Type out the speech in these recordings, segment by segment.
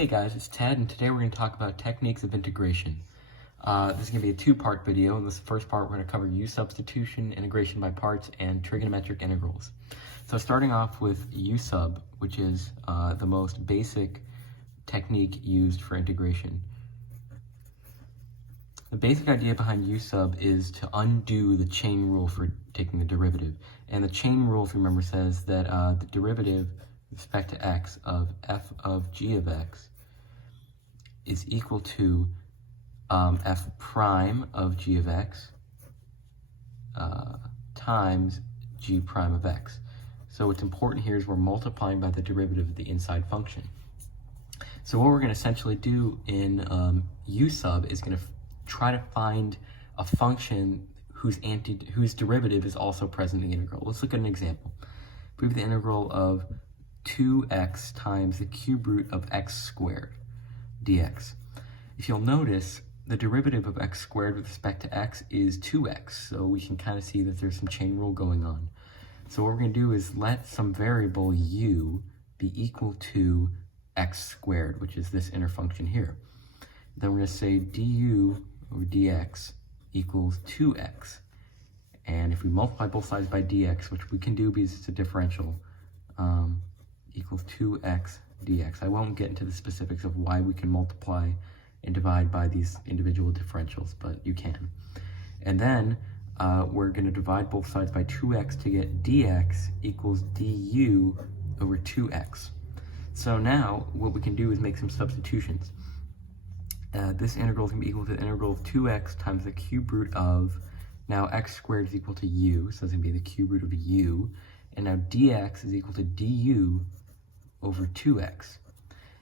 Hey guys, it's Ted, and today we're going to talk about techniques of integration. This is going to be a two-part video. In this first part, we're going to cover u-substitution, integration by parts, and trigonometric integrals. So starting off with u-sub, which is the most basic technique used for integration. The basic idea behind u-sub is to undo the chain rule for taking the derivative. And the chain rule, if you remember, says that the derivative with respect to x of f of g of x is equal to f prime of g of x times g prime of x. So what's important here is we're multiplying by the derivative of the inside function. So what we're going to essentially do in u-sub is going to try to find a function whose derivative is also present in the integral. Let's look at an example. We have the integral of 2x times the cube root of x squared dx. If you'll notice, the derivative of x squared with respect to x is 2x, so we can kind of see that there's some chain rule going on. So what we're going to do is let some variable u be equal to x squared, which is this inner function here. Then we're going to say du over dx equals 2x. And if we multiply both sides by dx, which we can do because it's a differential, equals 2x dx. I won't get into the specifics of why we can multiply and divide by these individual differentials, but you can. And then we're going to divide both sides by 2x to get dx equals du over 2x. So now what we can do is make some substitutions. This integral is going to be equal to the integral of 2x times the cube root of, now x squared is equal to u, so it's going to be the cube root of u, and now dx is equal to du over 2x.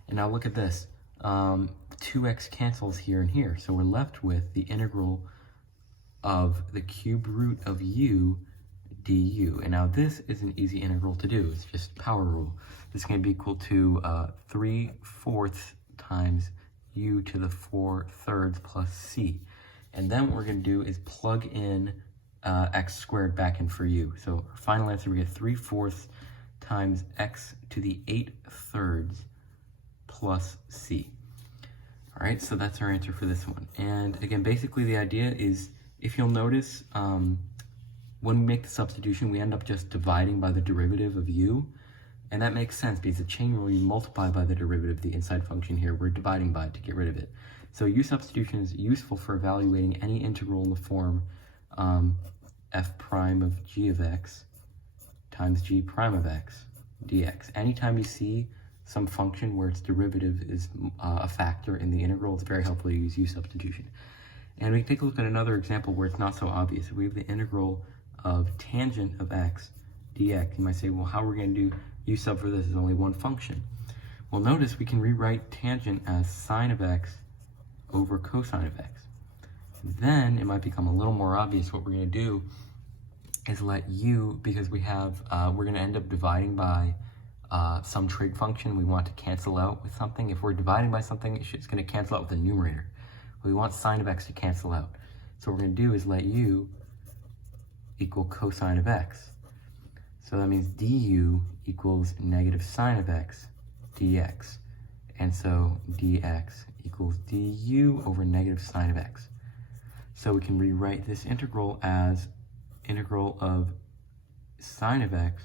And now look at this, 2x cancels here and here, so we're left with the integral of the cube root of u du. And now this is an easy integral to do, it's just power rule. This is going to be equal to 3/4 times u to the 4/3 plus c. And then what we're going to do is plug in x squared back in for u. So our final answer, we get 3/4 times x to the 8/3 plus c. All right, so that's our answer for this one. And again, basically the idea is, if you'll notice, when we make the substitution, we end up just dividing by the derivative of u. And that makes sense because the chain rule, you multiply by the derivative of the inside function here. We're dividing by it to get rid of it. So u-substitution is useful for evaluating any integral in the form f prime of g of x times g prime of x dx. Anytime you see some function where its derivative is a factor in the integral, it's very helpful to use u-substitution. And we can take a look at another example where it's not so obvious. We have the integral of tangent of x dx. You might say, well, how are we going to do u-sub for this? There's only one function. Well, notice we can rewrite tangent as sine of x over cosine of x. Then it might become a little more obvious. What we're going to do is let u, because we have, we're going to end up dividing by some trig function we want to cancel out with something. If we're dividing by something, it's going to cancel out with the numerator. We want sine of x to cancel out. So what we're going to do is let u equal cosine of x. So that means du equals negative sine of x dx. And so dx equals du over negative sine of x. So we can rewrite this integral as integral of sine of x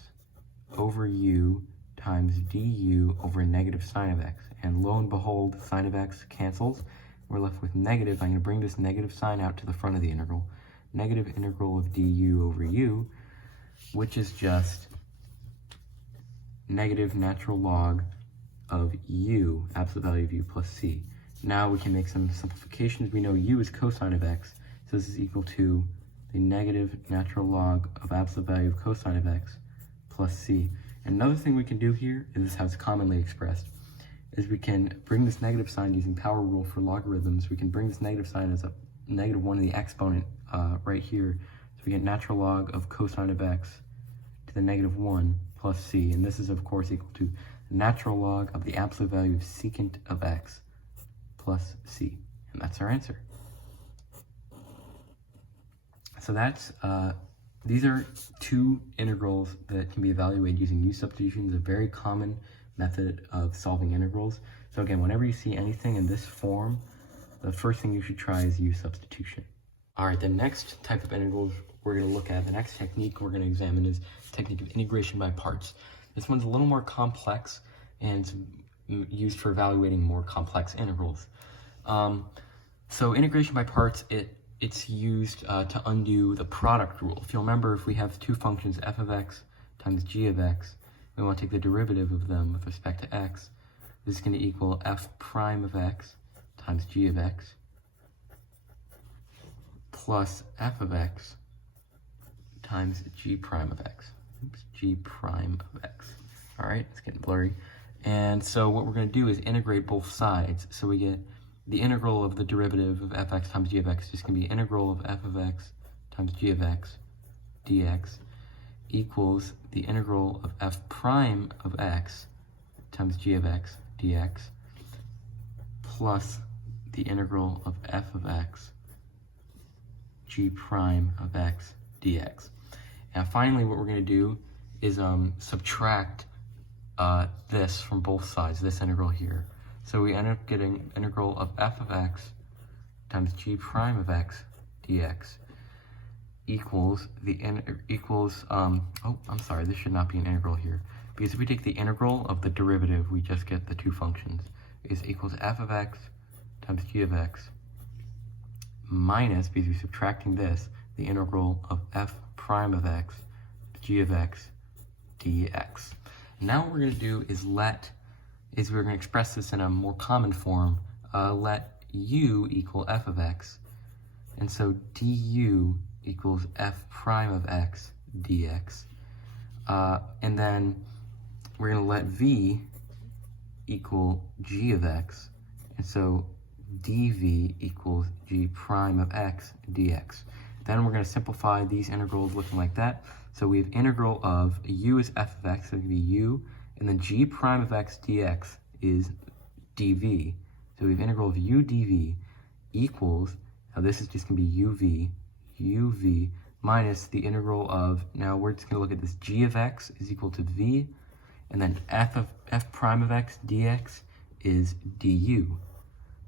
over u times du over negative sine of x. And lo and behold, sine of x cancels. We're left with negative. I'm going to bring this negative sign out to the front of the integral. Negative integral of du over u, which is just negative natural log of u, absolute value of u, plus c. Now we can make some simplifications. We know u is cosine of x, so this is equal to the negative natural log of absolute value of cosine of x plus c. And another thing we can do here, is this is how it's commonly expressed, is we can bring this negative sign using power rule for logarithms. We can bring this negative sign as a negative 1 in the exponent right here. So we get natural log of cosine of x to the negative 1 plus c. And this is, of course, equal to the natural log of the absolute value of secant of x plus c. And that's our answer. So that's These are two integrals that can be evaluated using u-substitution. It's a very common method of solving integrals. So again, whenever you see anything in this form, the first thing you should try is u-substitution. All right, the next type of integrals we're going to look at, the next technique we're going to examine is the technique of integration by parts. This one's a little more complex and it's used for evaluating more complex integrals. So integration by parts, it's used to undo the product rule. If you'll remember, if we have two functions, f of x times g of x, we want to take the derivative of them with respect to x. This is going to equal f prime of x times g of x plus f of x times g prime of x. Oops, g prime of x. All right, it's getting blurry. And so what we're going to do is integrate both sides. So we get the integral of the derivative of fx times g of x is going to be integral of f of x times g of x dx equals the integral of f prime of x times g of x dx plus the integral of f of x g prime of x dx. And finally, what we're going to do is subtract this from both sides, this integral here. So we end up getting integral of f of x times g prime of x dx equals this should not be an integral here, because if we take the integral of the derivative, we just get the two functions. Is equals f of x times g of x minus, because we're subtracting this, the integral of f prime of x g of x dx. Now what we're going to do is we're going to express this in a more common form. Let u equal f of x, and so du equals f prime of x dx. And then we're going to let v equal g of x, and so dv equals g prime of x dx. Then we're going to simplify these integrals looking like that. So we have integral of u is f of x, so it can be u, and then g prime of x dx is dv. So we have integral of u dv equals, now this is just going to be uv minus the integral of, now we're just going to look at this, g of x is equal to v, and then f prime of x dx is du.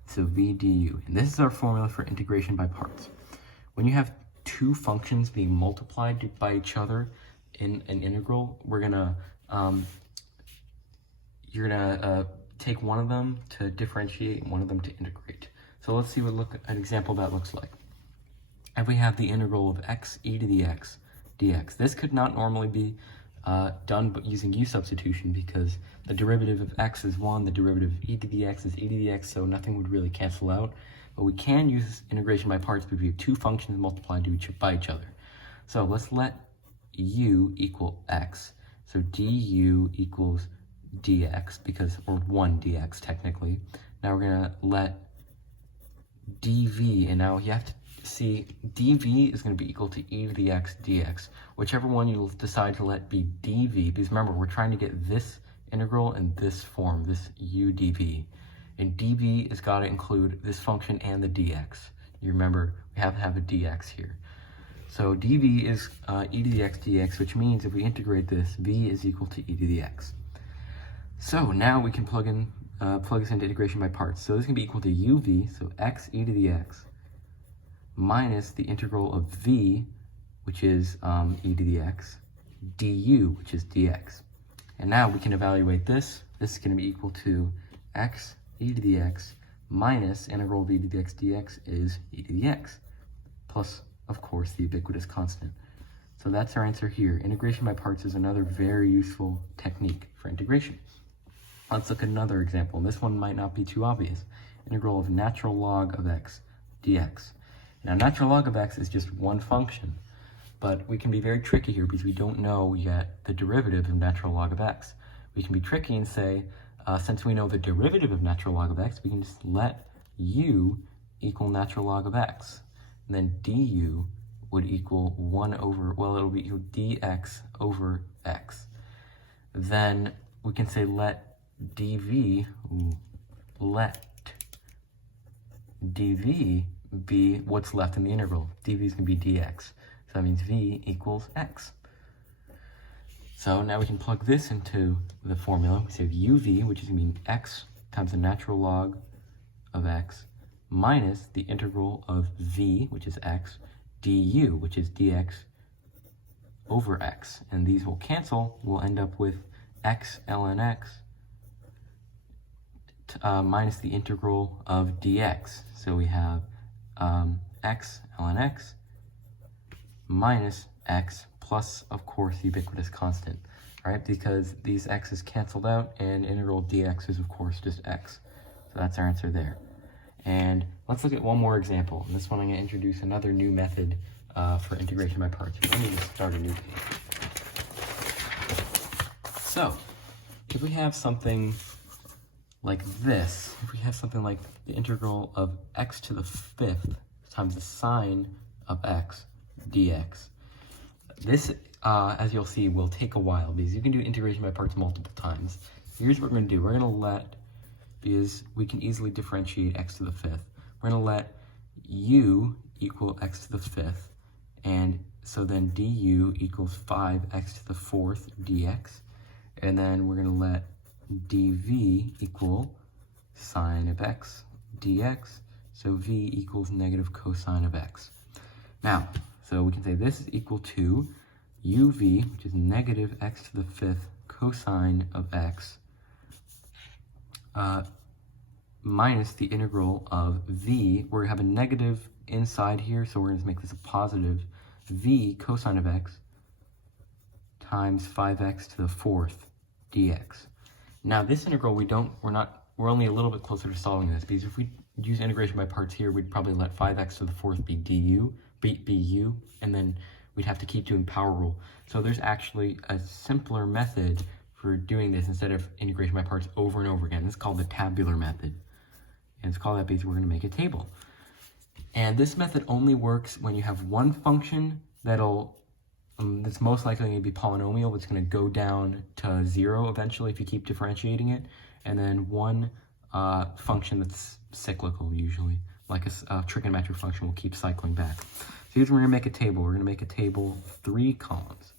So v du. And this is our formula for integration by parts. When you have two functions being multiplied by each other in an integral, you're gonna take one of them to differentiate and one of them to integrate. So let's see what an example that looks like. If we have the integral of x e to the x dx, this could not normally be done but using u-substitution, because the derivative of x is 1, the derivative of e to the x is e to the x, so nothing would really cancel out. But we can use integration by parts because we have two functions multiplied by each other. So let's let u equal x. So du equals dx, or 1 dx technically. Now we're going to let dv, and now you have to see dv is going to be equal to e to the x dx. Whichever one you decide to let be dv, because remember, we're trying to get this integral in this form, this u dv. And dv has got to include this function and the dx. You remember, we have to have a dx here. So dv is e to the x dx, which means if we integrate this, v is equal to e to the x. So now we can plug this into integration by parts. So this is going to be equal to uv, so x e to the x, minus the integral of v, which is e to the x, du, which is dx. And now we can evaluate this. This is going to be equal to x e to the x minus integral of e to the x dx is e to the x, plus, of course, the ubiquitous constant. So that's our answer here. Integration by parts is another very useful technique for integration. Let's look at another example, and this one might not be too obvious. Integral of natural log of x dx. Now, natural log of x is just one function, but we can be very tricky here because we don't know yet the derivative of natural log of x. We can be tricky and say, since we know the derivative of natural log of x, we can just let u equal natural log of x. And then du would equal it'll be equal dx over x. Then we can say let dv be what's left in the integral. dv is going to be dx. So that means v equals x. So now we can plug this into the formula. We say uv, which is going to be x times the natural log of x minus the integral of v, which is x, du, which is dx over x. And these will cancel. We'll end up with x ln x minus the integral of dx. So we have x ln x minus x plus, of course, the ubiquitous constant, right? Because these x's canceled out, and integral of dx is, of course, just x. So that's our answer there. And let's look at one more example. In this one, I'm going to introduce another new method for integration by parts. Let me just start a new page. So, if we have something like this, if we have something like the integral of x to the fifth times the sine of x dx, this, as you'll see, will take a while because you can do integration by parts multiple times. Here's what we're going to do. We're going to let, because we can easily differentiate x to the fifth, we're going to let u equal x to the fifth, and so then du equals 5x to the fourth dx, and then we're going to let dv equal sine of x dx, so v equals negative cosine of x. Now, so we can say this is equal to uv, which is negative x to the fifth cosine of x, minus the integral of v. We have a negative inside here, so we're going to make this a positive v cosine of x times 5x to the fourth dx. Now this integral we're only a little bit closer to solving this, because if we use integration by parts here, we'd probably let 5x to the fourth be du, and then we'd have to keep doing power rule. So there's actually a simpler method for doing this instead of integration by parts over and over again. It's called the tabular method. And it's called that because we're going to make a table. And this method only works when you have one function that's most likely going to be polynomial. It's going to go down to 0 eventually if you keep differentiating it. And then one function that's cyclical usually, like a trigonometric function will keep cycling back. So here's where we're going to make a table. We're going to make a table of 3 columns.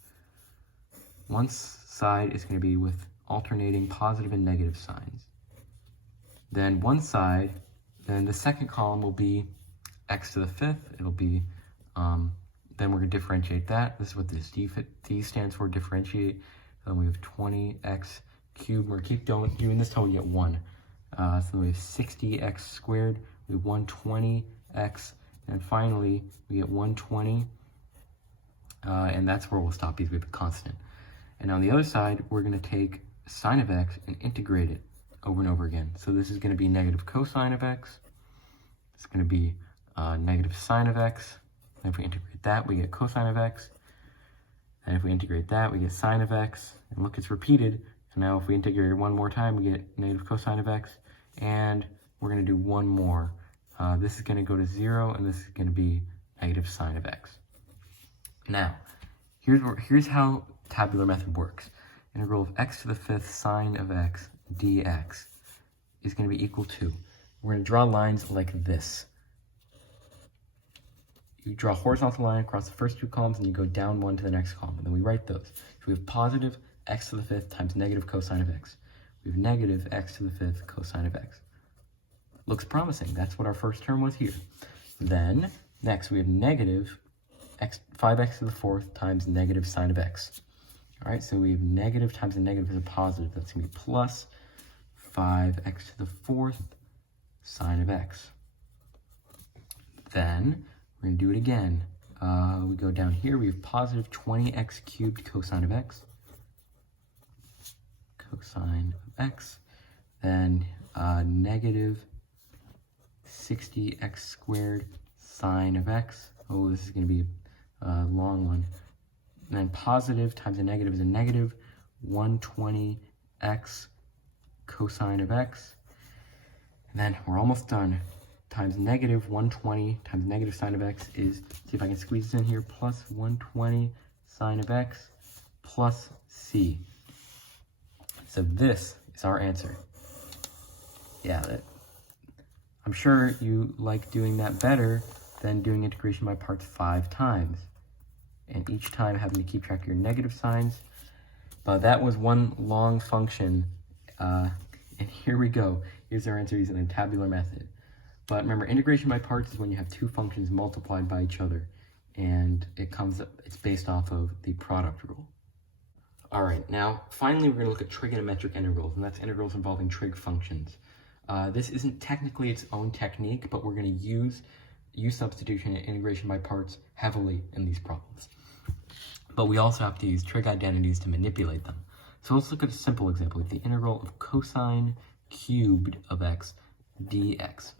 One side is going to be with alternating positive and negative signs. Then one side, then the second column will be x to the fifth. It'll be, then we're going to differentiate that. This is what this d stands for, differentiate. Then we have 20x cubed. We're keep doing this till we get 1. So we have 60x squared. We have 120x. And finally, we get 120. And that's where we'll stop because we have a constant. And on the other side, we're going to take sine of x and integrate it over and over again. So this is going to be negative cosine of x. It's going to be negative sine of x. And if we integrate that, we get cosine of x. And if we integrate that, we get sine of x. And look, it's repeated. And now if we integrate it one more time, we get negative cosine of x. And we're going to do one more. This is going to go to 0, and this is going to be negative sine of x. Now, here's how tabular method works. Integral of x to the fifth sine of x dx is going to be equal to, we're going to draw lines like this. You draw a horizontal line across the first 2 columns, and you go down 1 to the next column, and then we write those. So we have positive x to the fifth times negative cosine of x. We have negative x to the fifth cosine of x. Looks promising. That's what our first term was here. Then, next, we have negative 5x to the fourth times negative sine of x. All right, so we have negative times a negative is a positive. That's going to be plus 5x to the fourth sine of x. Then, we're going to do it again. We go down here. We have positive 20x cubed cosine of x. Cosine of x. Then, negative 60x squared sine of x. Oh, this is going to be a long one. And then positive times a negative is a negative 120x cosine of x. And then we're almost done. Times negative 120 times negative sine of x is, see if I can squeeze this in here, plus 120 sine of x plus c. So this is our answer. Yeah, I'm sure you like doing that better than doing integration by parts 5 times. And each time having to keep track of your negative signs. But that was one long function. And here we go. here's our answer using the tabular method. But remember, integration by parts is when you have two functions multiplied by each other, and it's based off of the product rule. All right, now finally we're going to look at trigonometric integrals, and that's integrals involving trig functions. This isn't technically its own technique, but we're going to use u-substitution and integration by parts heavily in these problems. But we also have to use trig identities to manipulate them. So let's look at a simple example with the integral of cosine cubed of x dx.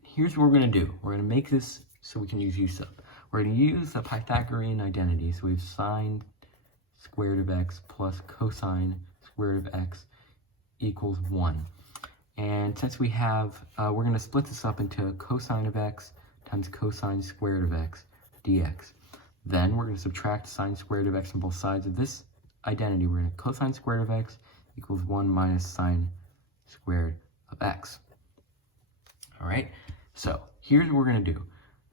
Here's what we're going to do. We're going to make this so we can use u-sub. We're going to use the Pythagorean identity. So we have sine squared of x plus cosine squared of x equals 1. And since we have, we're going to split this up into cosine of x times cosine squared of x dx. Then we're going to subtract sine squared of x on both sides of this identity. We're going to cosine squared of x equals 1 minus sine squared of x. All right, so here's what we're going to do.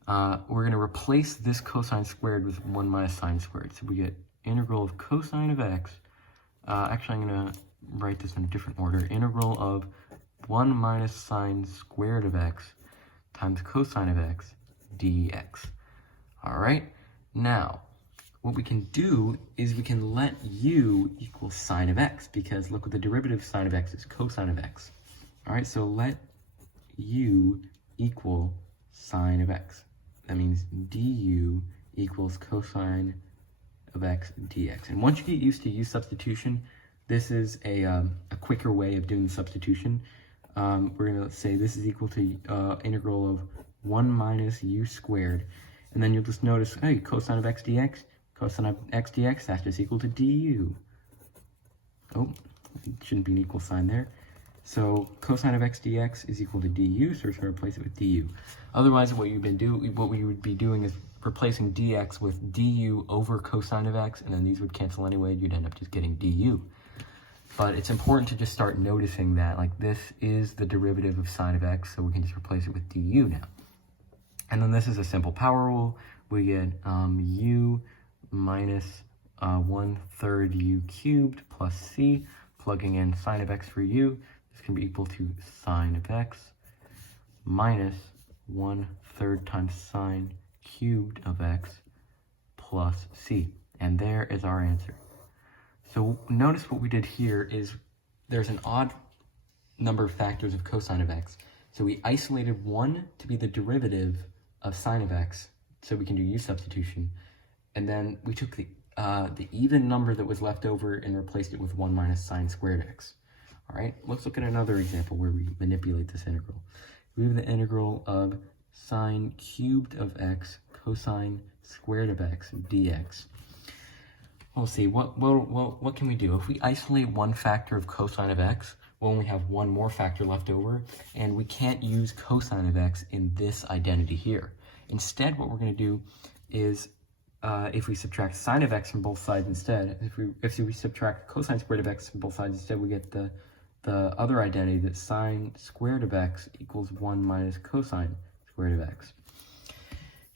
We're going to replace this cosine squared with 1 minus sine squared. So we get integral of cosine of x. Actually, I'm going to write this in a different order. Integral of 1 minus sine squared of x times cosine of x dx. All right, now what we can do is we can let u equal sine of x, because look what the derivative of sine of x is, cosine of x. All right, so let u equal sine of x. That means du equals cosine of x dx. And once you get used to u substitution, this is a quicker way of doing the substitution. We're going to say this is equal to integral of 1 minus u squared. And then you'll just notice, hey, cosine of x dx, cosine of x dx, that's just equal to du. Oh, it shouldn't be an equal sign there. So cosine of x dx is equal to du, so we're going to replace it with du. Otherwise, what we would be doing is replacing dx with du over cosine of x, and then these would cancel anyway, you'd end up just getting du. But it's important to just start noticing that, like, this is the derivative of sine of x, so we can just replace it with du now. And then this is a simple power rule. We get u minus 1/3 u cubed plus c, plugging in sine of x for u. This can be equal to sine of x minus 1/3 times sine cubed of x plus c. And there is our answer. So notice what we did here is there's an odd number of factors of cosine of x. So we isolated one to be the derivative of sine of x, so we can do u substitution. And then we took the even number that was left over and replaced it with 1 minus sine squared x. All right, let's look at another example where we manipulate this integral. We have the integral of sine cubed of x cosine squared of x dx. We'll see, what can we do? If we isolate one factor of cosine of x, we'll only have one more factor left over, and we can't use cosine of x in this identity here. Instead, what we're going to do is, if we subtract sine of x from both sides instead, if we subtract cosine squared of x from both sides instead, we get the other identity that sine squared of x equals 1 minus cosine squared of x.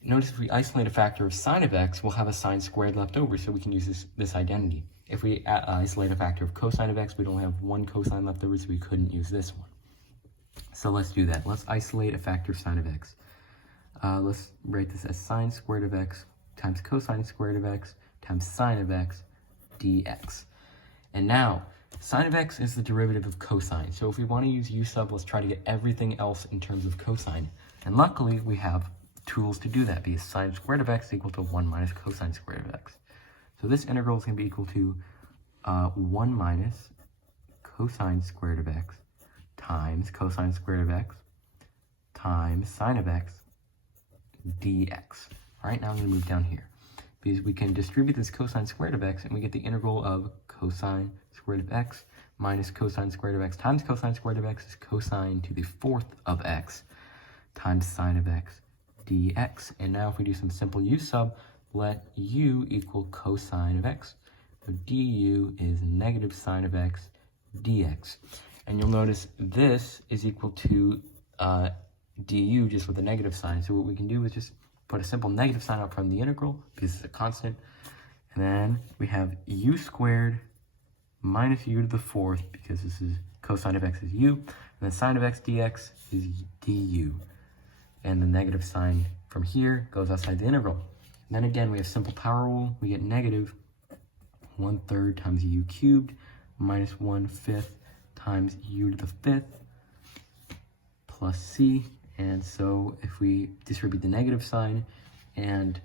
Notice if we isolate a factor of sine of x, we'll have a sine squared left over, so we can use this identity. If we isolate a factor of cosine of x, we'd only have one cosine left over, so we couldn't use this one. So let's do that. Let's isolate a factor of sine of x. Let's write this as sine squared of x times cosine squared of x times sine of x dx. And now, sine of x is the derivative of cosine. So if we want to use u sub, let's try to get everything else in terms of cosine. And luckily, we have tools to do that, because sine squared of x is equal to 1 minus cosine squared of x. So this integral is going to be equal to 1 minus cosine squared of x times cosine squared of x times sine of x dx. All right, now I'm going to move down here, because we can distribute this cosine squared of x, and we get the integral of cosine squared of x minus cosine squared of x times cosine squared of x is cosine to the 4th of x times sine of x dx. And now if we do some simple u sub, let u equal cosine of x. So du is negative sine of x dx. And you'll notice this is equal to du just with a negative sign. So what we can do is just put a simple negative sign up from the integral, because it's a constant. And then we have u squared minus u to the 4th, because this is cosine of x is u. And then sine of x dx is du. And the negative sign from here goes outside the integral. And then again, we have simple power rule. We get negative 1/3 times u cubed minus 1/5 times u to the 5th plus c. And so if we distribute the negative sign and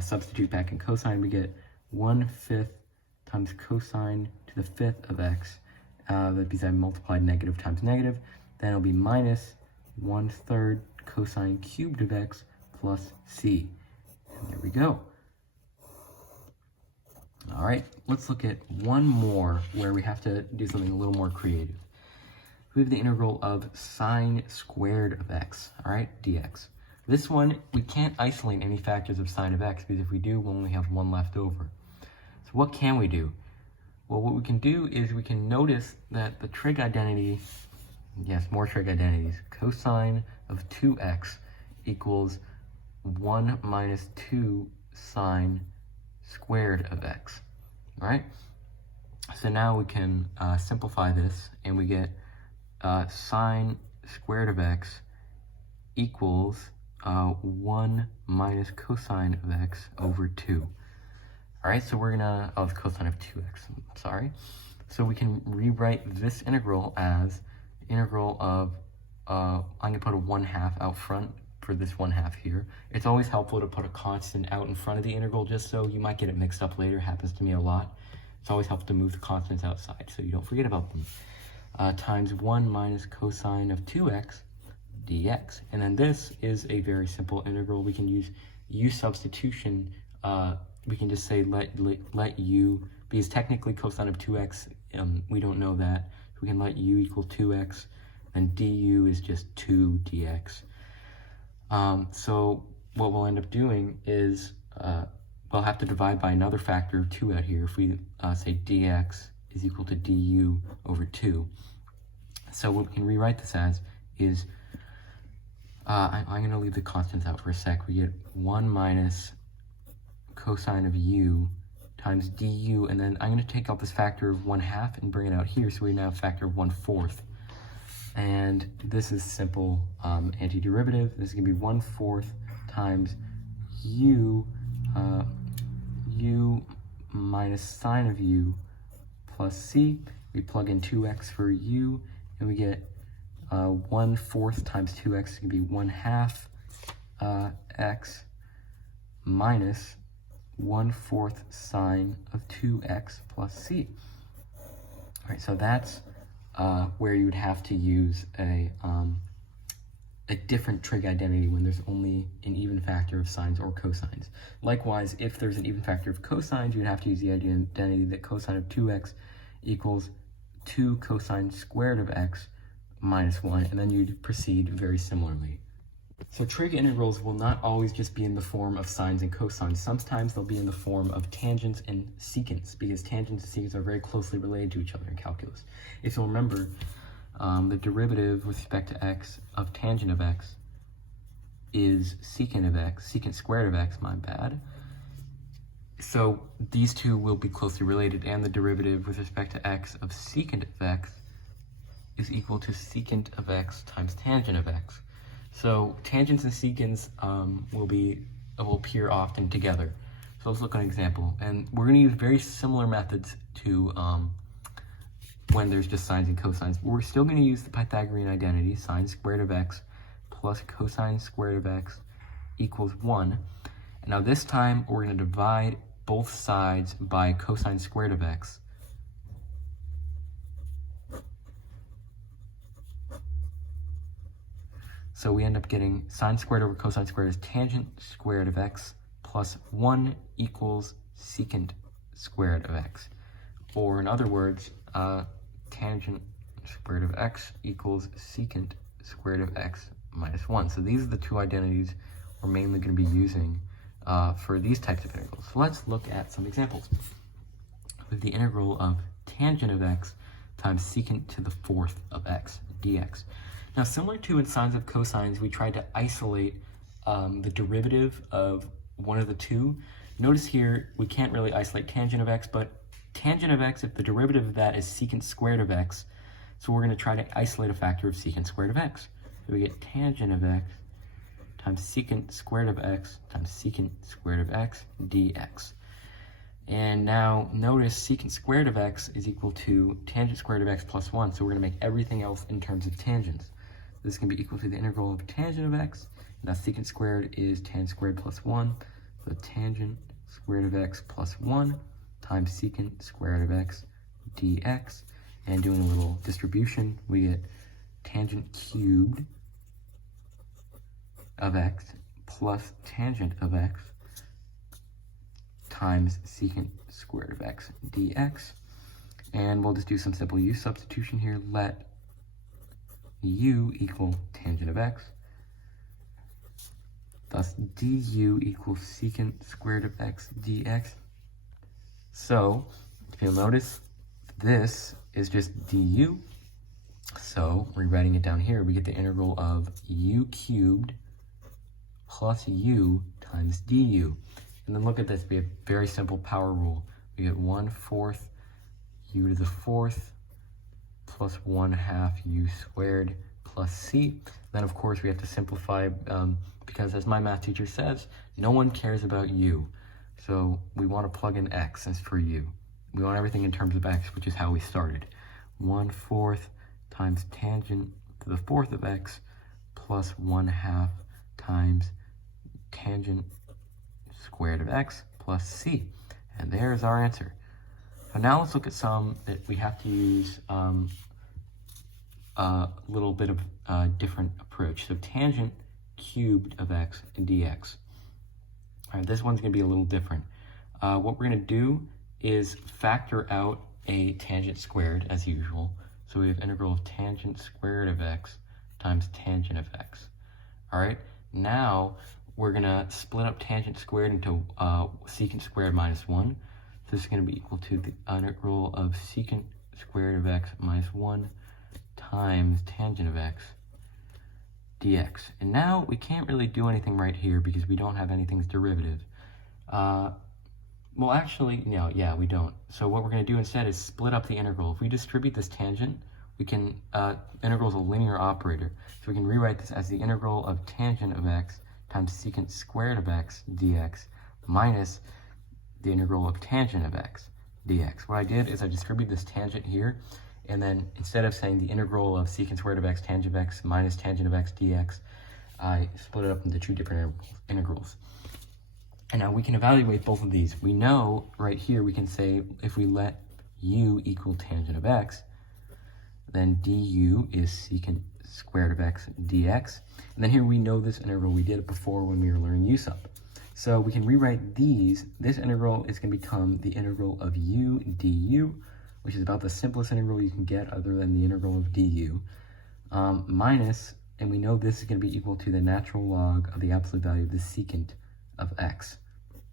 substitute back in cosine, we get 1/5 times cosine to the 5th of x. That because I multiplied negative times negative. Then it'll be minus 1/3 cosine cubed of x plus c. And there we go. All right, let's look at one more where we have to do something a little more creative. We have the integral of sine squared of x, all right, dx. This one, we can't isolate any factors of sine of x, because if we do, we'll only have one left over. So what can we do? Well, what we can do is we can notice that the trig identity, yes, more trig identities, cosine of 2x equals 1 minus 2 sine squared of x, all right? So now we can simplify this, and we get sine squared of x equals 1 minus cosine of x over 2. All right, so we're gonna, oh, it's cosine of 2x, sorry. So we can rewrite this integral as integral of, I'm gonna put a 1/2 out front for this 1/2 here. It's always helpful to put a constant out in front of the integral, just so you might get it mixed up later. It happens to me a lot. It's always helpful to move the constants outside so you don't forget about them. Times 1 minus cosine of 2x dx. And then this is a very simple integral. We can use u-substitution. We can just say let u, because technically cosine of 2x, we don't know that. We can let u equal 2x, and du is just 2 dx. So what we'll end up doing is we'll have to divide by another factor of 2 out here if we say dx is equal to du over 2. So what we can rewrite this as is, I'm going to leave the constants out for a sec. We get 1 minus cosine of u times du, and then I'm going to take out this factor of 1/2 and bring it out here, so we now have a factor of 1/4. And this is simple antiderivative. This is going to be 1/4 times u minus sine of u plus c. We plug in 2x for u, and we get 1/4 times 2x is going to be 1/2 x minus 1/4 sine of 2x plus c. All right, so that's where you would have to use a different trig identity when there's only an even factor of sines or cosines. Likewise, if there's an even factor of cosines, you'd have to use the identity that cosine of 2x equals 2 cosine squared of x minus 1, and then you'd proceed very similarly. So trig integrals will not always just be in the form of sines and cosines. Sometimes they'll be in the form of tangents and secants, because tangents and secants are very closely related to each other in calculus. If you'll remember, the derivative with respect to x of tangent of x is secant of x, secant squared of x, my bad. So these two will be closely related, and the derivative with respect to x of secant of x is equal to secant of x times tangent of x. So tangents and secants will appear often together. So let's look at an example, and we're going to use very similar methods to when there's just sines and cosines. We're still going to use the Pythagorean identity, sine squared of x plus cosine squared of x equals 1. And now this time we're going to divide both sides by cosine squared of x. So we end up getting sine squared over cosine squared is tangent squared of x plus 1 equals secant squared of x. Or in other words, tangent squared of x equals secant squared of x minus 1. So these are the two identities we're mainly going to be using for these types of integrals. So let's look at some examples. With the integral of tangent of x times secant to the 4th of x dx. Now, similar to in sines of cosines, we tried to isolate the derivative of one of the two. Notice here, we can't really isolate tangent of x, but tangent of x, if the derivative of that is secant squared of x, So we're going to try to isolate a factor of secant squared of x. So we get tangent of x times secant squared of x times secant squared of x dx. And now notice secant squared of x is equal to tangent squared of x plus 1. So we're going to make everything else in terms of tangents. This is going to be equal to the integral of tangent of x. Now secant squared is tan squared plus 1. So tangent squared of x plus 1 times secant squared of x dx. And doing a little distribution, we get tangent cubed of x plus tangent of x times secant squared of x dx. And we'll just do some simple u substitution here. Let u equal tangent of x. Thus du equals secant squared of x dx. So if you'll notice, this is just du. So rewriting it down here, we get the integral of u cubed plus u times du. And then look at this, we have very simple power rule. We get 1/4 u to the 4th plus 1/2 u squared plus c. Then of course we have to simplify because as my math teacher says, no one cares about u. So we want to plug in x as for u. We want everything in terms of x, which is how we started. 1/4 times tangent to the 4th of x plus 1/2 times tangent squared of x plus c. And there's our answer. So now let's look at some that we have to use a little bit of a different approach. So tangent cubed of x and dx. All right, this one's going to be a little different. What we're going to do is factor out a tangent squared as usual. So we have integral of tangent squared of x times tangent of x. All right, now we're going to split up tangent squared into secant squared minus 1. So this is going to be equal to the integral of secant squared of x minus 1 times tangent of x dx. And now we can't really do anything right here because we don't have anything's derivative. Well, actually, no, yeah, we don't. So what we're going to do instead is split up the integral. If we distribute this tangent, we can, integral is a linear operator. So we can rewrite this as the integral of tangent of x times secant squared of x dx minus the integral of tangent of x dx. What I did is I distributed this tangent here, and then instead of saying the integral of secant squared of x tangent of x minus tangent of x dx, I split it up into two different integrals. And now we can evaluate both of these. We know right here we can say if we let u equal tangent of x, then du is secant squared of x dx. And then here we know this integral. We did it before when we were learning u sub. So we can rewrite these. This integral is going to become the integral of u du, which is about the simplest integral you can get other than the integral of du, minus, and we know this is going to be equal to the natural log of the absolute value of the secant of x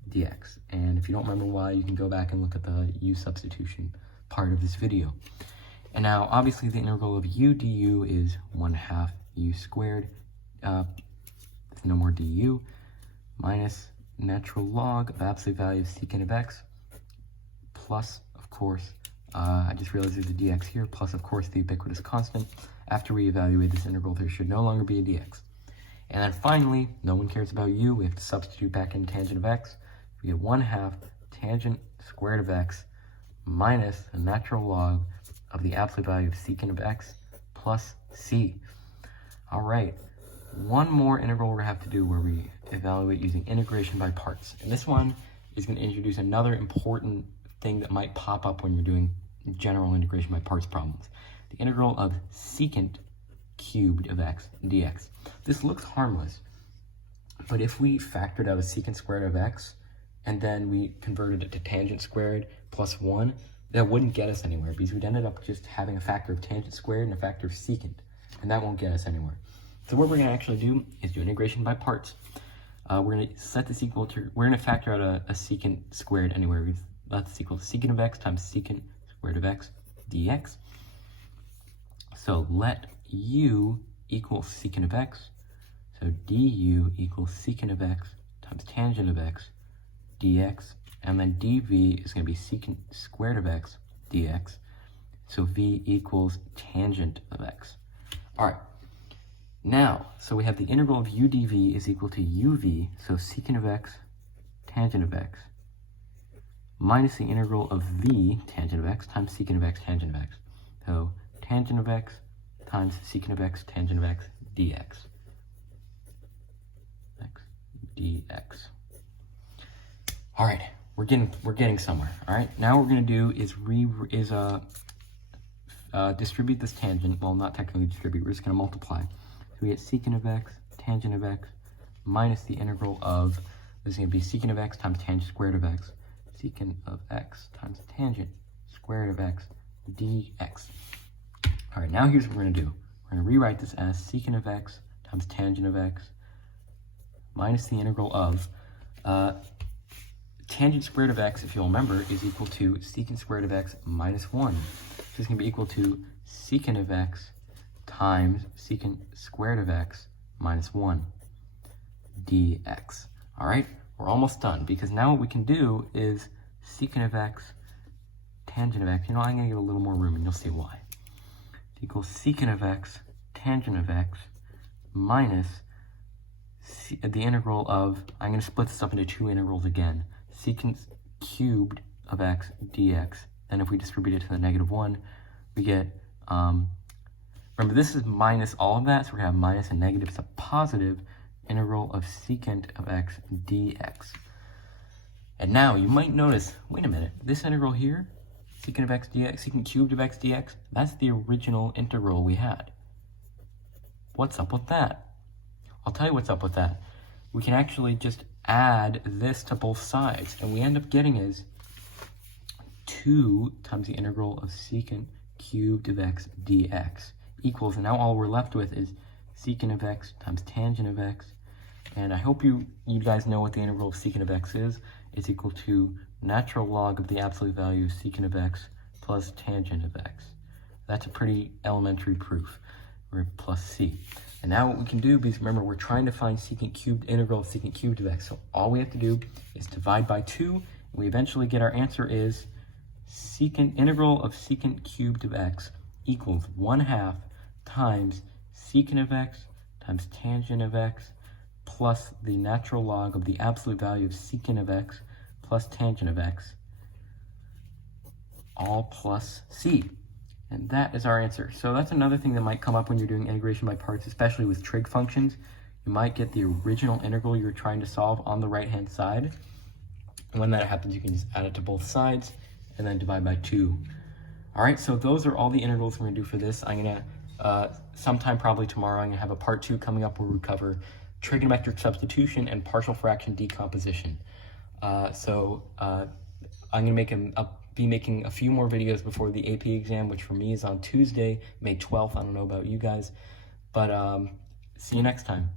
dx. And if you don't remember why, you can go back and look at the u substitution part of this video. And now obviously the integral of u du is 1/2 u squared, no more du, minus natural log of absolute value of secant of x, plus, of course, I just realized there's a dx here, plus, of course, the ubiquitous constant. After we evaluate this integral, there should no longer be a dx. And then finally, no one cares about u. We have to substitute back in tangent of x. We get 1/2 tangent squared of x minus the natural log of the absolute value of secant of x plus c. All right, one more integral we're going to have to do where we evaluate using integration by parts. And this one is going to introduce another important thing that might pop up when you're doing general integration by parts problems. The integral of secant cubed of x dx. This looks harmless, but if we factored out a secant squared of x and then we converted it to tangent squared plus 1, that wouldn't get us anywhere because we'd ended up just having a factor of tangent squared and a factor of secant, and that won't get us anywhere. So what we're going to actually do is do integration by parts. We're going to set this equal to, we're going to factor out a secant squared anywhere. That's equal to secant of x times secant squared of x dx. So let u equal secant of x. So du equals secant of x times tangent of x dx. And then dv is going to be secant squared of x dx. So v equals tangent of x. All right. Now, so we have the integral of u dv is equal to uv, so secant of x, tangent of x, minus the integral of v, tangent of x, times secant of x, tangent of x. So tangent of x times secant of x, tangent of x, dx. X, dx. All right, we're getting somewhere. All right, now what we're gonna do is distribute this tangent. Well, not technically distribute. We're just gonna multiply. So we get secant of x, tangent of x, minus the integral of, this is going to be secant of x times tangent squared of x, secant of x times tangent squared of x, dx. All right, now here's what we're going to do. We're going to rewrite this as secant of x times tangent of x minus the integral of tangent squared of x, if you'll remember, is equal to secant squared of x minus 1. So it's going to be equal to secant of x times secant squared of x minus 1 dx. All right, we're almost done, because now what we can do is secant of x, tangent of x. You know, I'm going to give a little more room, and you'll see why. It's equals secant of x, tangent of x, minus the integral of, I'm going to split this up into two integrals again, secant cubed of x dx. And if we distribute it to the -1, we get, remember, this is minus all of that, so we're going to have minus and negative. It's a positive integral of secant of x dx. And now you might notice, wait a minute, this integral here, secant of x dx, secant cubed of x dx, that's the original integral we had. What's up with that? I'll tell you what's up with that. We can actually just add this to both sides, and we end up getting is 2 times the integral of secant cubed of x dx equals, and now all we're left with is secant of x times tangent of x, and I hope you guys know what the integral of secant of x is. It's equal to natural log of the absolute value of secant of x plus tangent of x. That's a pretty elementary proof, or plus c. And now what we can do, because remember, we're trying to find secant cubed integral of secant cubed of x, so all we have to do is divide by 2, and we eventually get our answer is secant integral of secant cubed of x equals 1/2 times secant of x times tangent of x plus the natural log of the absolute value of secant of x plus tangent of x, all plus c. And that is our answer. So that's another thing that might come up when you're doing integration by parts, especially with trig functions. You might get the original integral you're trying to solve on the right-hand side. And when that happens, you can just add it to both sides and then divide by 2. All right, so those are all the integrals we're gonna do for this. I'm gonna, sometime probably tomorrow, I'm gonna have a part 2 coming up where we cover trigonometric substitution and partial fraction decomposition. I'm gonna be making a few more videos before the AP exam, which for me is on Tuesday, May 12th. I don't know about you guys, but see you next time.